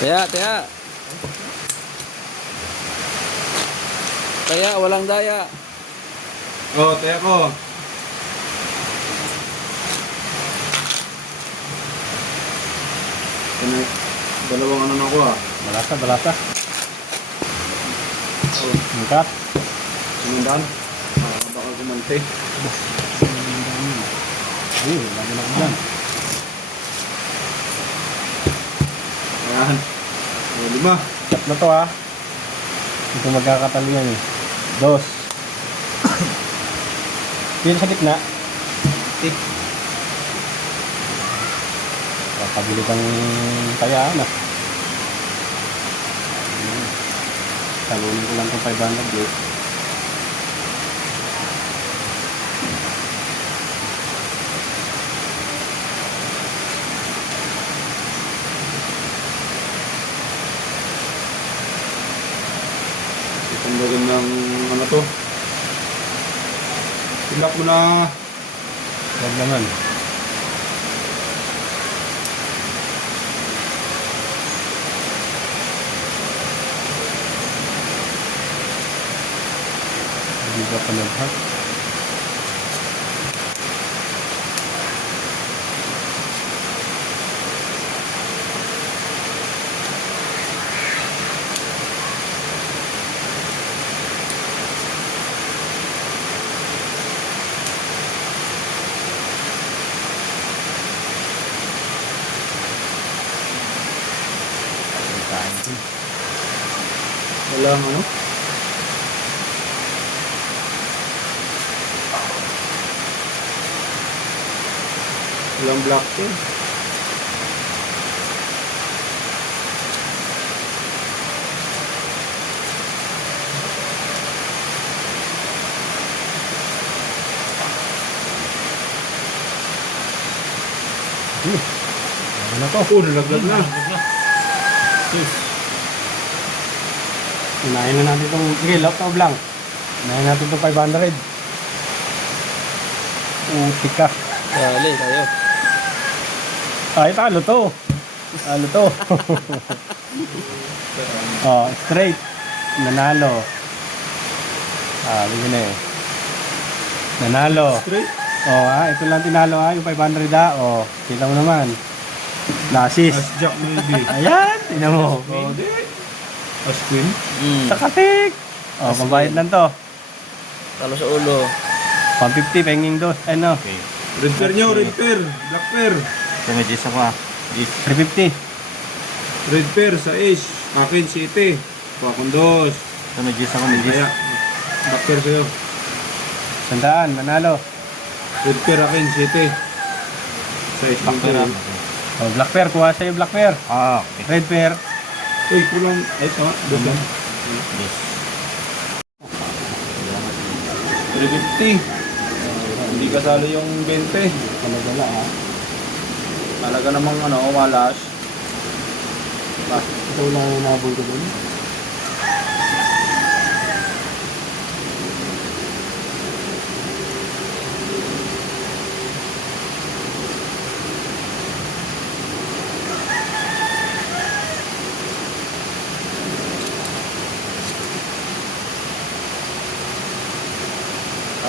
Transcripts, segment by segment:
Taya, taya. Taya, walang daya. Oh, taya ko. Dalawang ano na ko ah. Balasa, balasa. Oh, Angkat. sinundan. Baka gumante. Ay, lagi na ko dyan. Ayan. Oh, 5. Tatlo to ha. Ito magkakatalo yan eh. 2. Yun sa gitna. Papabili kang tayaan ah. Talunin ko lang itong 500 eh. Itandagin ng ano to. Silak mo na. Huwag naman. Hindi ka pa nag-hack. Walang ano. Walang black pen. Ano to? Oh, nalaglag na. Unahin na natin itong, sige, lock to blank. Unahin natin itong 500. Utika. Dali, tayo. Ay, talo to. Talo to. Oh, straight. Nanalo. Bigyan na eh. Nanalo. Straight. Oh, ito lang tinalo yung 500 Oh, kita mo naman. Lasis. As jack maybe. Ayan, tingnan mo. Oh, di. As queen. Sakatik. Oh, pambayad lang to. Talo sa ulo. 150, penging dos. Ano? Okay. Red pair nyo, red pair. Black pair. Ito may Gis ako ah. Gis. 350. Red pair sa ace. Akin, city. Pakong dos. Ito may Gis ako, may Gis. Kaya, black pair sa'yo. 100, manalo. Red pair akin, city. Sa ace Black pair ah. Oh, black pair. Kuha sa'yo black pair. Ah, okay. Red pair. Uy, kulang. Ay, tama. Dos lang. Gis. 350. Hindi kasalo yung 20. Talaga ah. Talaga namang ano, walas. Ito lang yung nabol ko dun.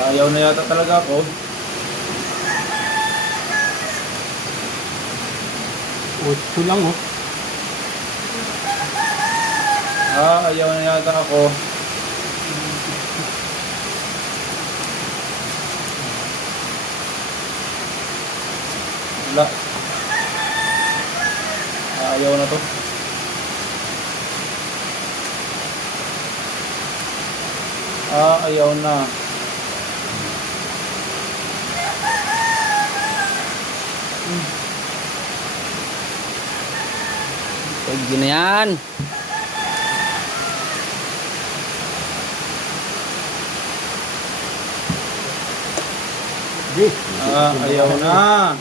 Ayaw na yata talaga ako. Ito lang oh. Ayaw na yata ako. Wala. Ayaw na to. Ayaw na. Pwede na yan. Ayaw na.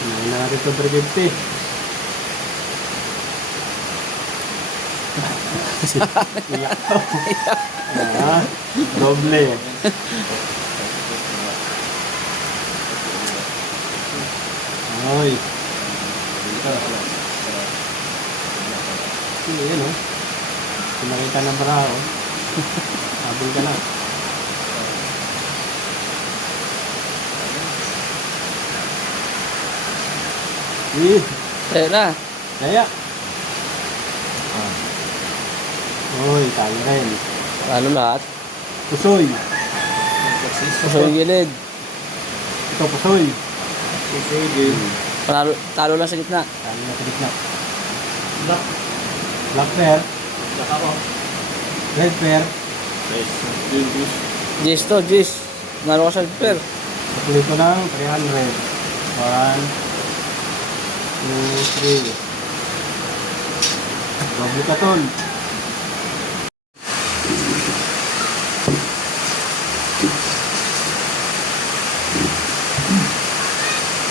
Hindi na natin ito 350. Doble. Oy. Dito. Yan o. Pinakita ng baraha o. Habol ka na. Tayo na. Kaya. Oy, tayo rin. Talo lahat. Pusoy. Puso yung gilid. Ito, pusoy. Sige. Talo lang sa gitna. Tayo na sa gitna. Black pair. Red pair. Jis to, Jis. Nalo ka sa pair. Tuloy ko ng 300. 1, 2, 3. Double katon.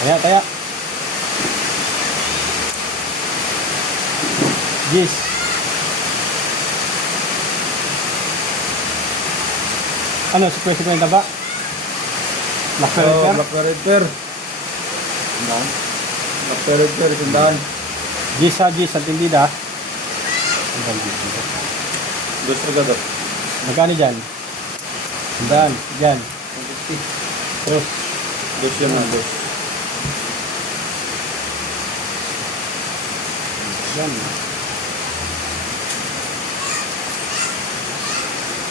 Kaya. Jis. Ano, si Pwede ko yung taba? Black pair, red pair? Black pair, red pair. Black pair, red pair. Sandaan. Jis ha, Jis. Ang tindida. Ang tindida. Dos agad. Magkano dyan? Sandaan. Dyan. 150. Dos yan na, dos. Yan.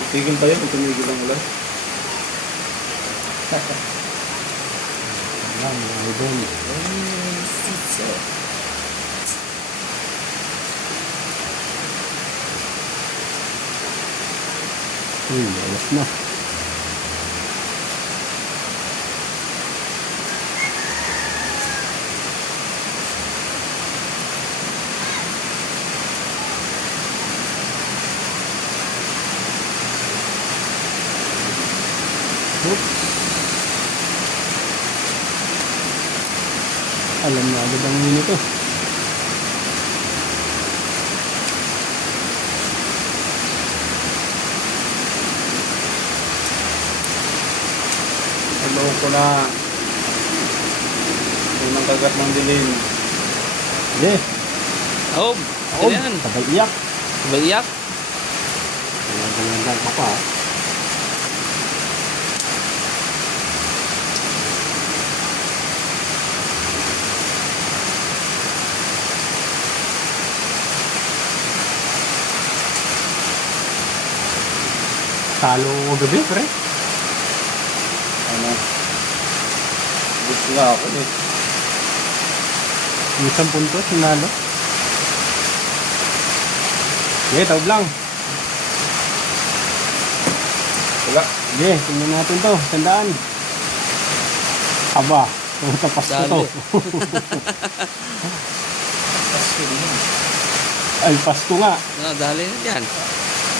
Tigil tayo kung tumigil ang ulan. Yan, mga idol. Ayos na. Alam na agad ang minuto. Hello ko na. Unang kagat ng dilim. Yeah. Oh, Oh, yan. sabay iyak. Sabay iyak. Ganyan ka pa. Talo gabi, pre. Ano? Gusto nga ako eh. Yung 10 puntos, sinalo. Okay, tawag lang. Wala. Okay, tingnan natin to. Tandaan. Aba, tapas ko to. Dali. Ay, Pasko nga. Dali na dyan.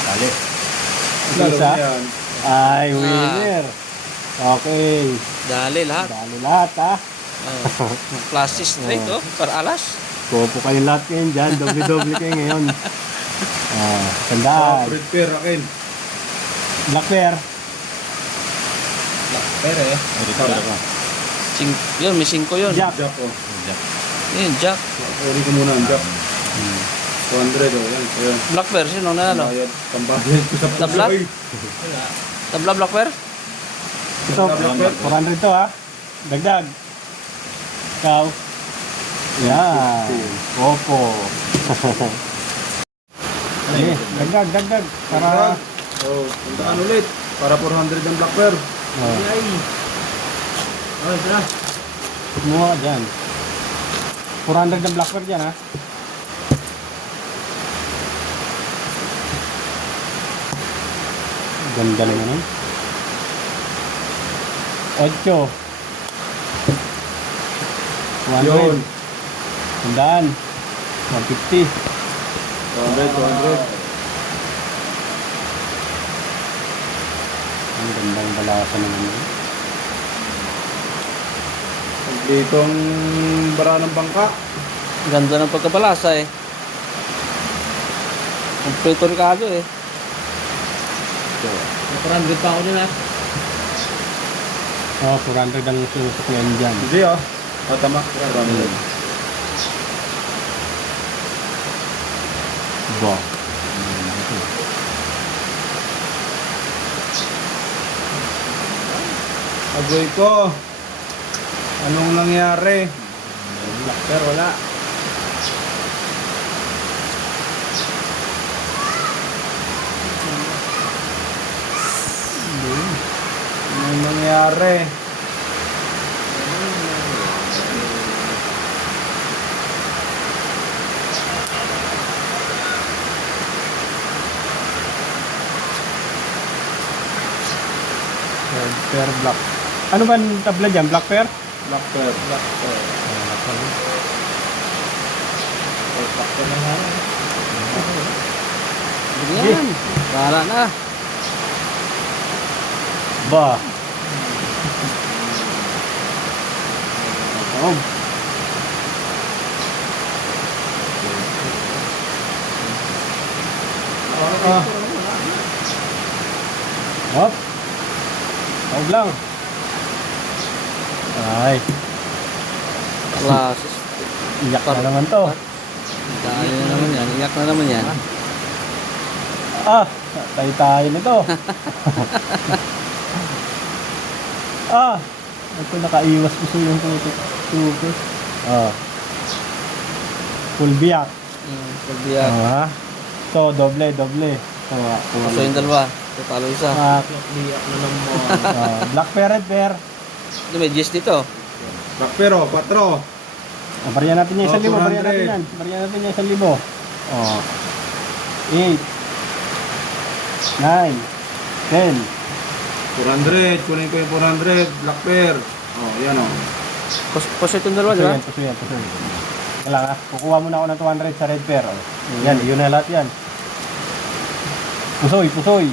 Dali. Lalo Isa? yan. Ay, winner. Okay. Dali lahat. Dali lahat, ha. Classy straight, oh. Para alas. Kopo kayo lahat ngayon dyan. Doble-doble kayo ngayon. Tandaan. Red pair akin. Black pair. Black pair eh. Red pair ako. Yun, may 5 yun. Jack. Jack oh. Jack. Yun, Jack. Pwede ko muna ang Jack. 200 oh. Yan. Ayan. Black Bear, sino na ano? Bayad. Pambayad ko sa Tabla? pusoy. Tabla Black Bear? Ito, 400 to, ha. Dagdag. Ikaw. Yan. Opo. Sige, dagdag. Para... Oh, tandaan ulit. Para 400 ang black pair. Kumuha ka dyan. 400 ang black pair dyan, ha. Ganda naman, 8. 100. Yun. Tandaan. 150. 200. Ang gandang balasa naman yun. Kompletong bara ng bangka. Ganda ng pagkabalasa eh. Kompleto Ricardo eh. 400 pa ako din ah. Oh, 400 ang susuklian dyan. Hindi ah. O, tama. 200. Ba. Agoy ko. Anong nangyari? Pero wala. Anong nangyari? Red pair, black. Ano ba ang tabla dyan? Black pair? Black pear. Black pear. Yan. Para na. Ba. Oh. Ah. Hop. Huwag lang. Ay, Classes. iyak na naman to. Tayo na naman yan. Iyak na naman yan. Ah, tayo nito. Ah, ito nakaiwas ko sa yung tutos. Ah. Full biyak. Pagbiyak. Ah. So, doble. So yung dalawa. Tatalo isa. Ah, Biyak na naman. black pair, red pair. Ito may GS dito. Black pear, 4. Oh, bariyan natin yung 1,000. Oh, Bariyan 400. natin yan. Bariyan natin yung 1,000. Oh. 8. 9. 10. 400. Kunin ko yung 400. Black pear. Oh, yan o. Kasi itong dalawa, di ba? Puso yan. Wala nga. Kukuha muna ako ng 200 sa red pair. Oh. Yan, yun na lahat yan. Pusoy.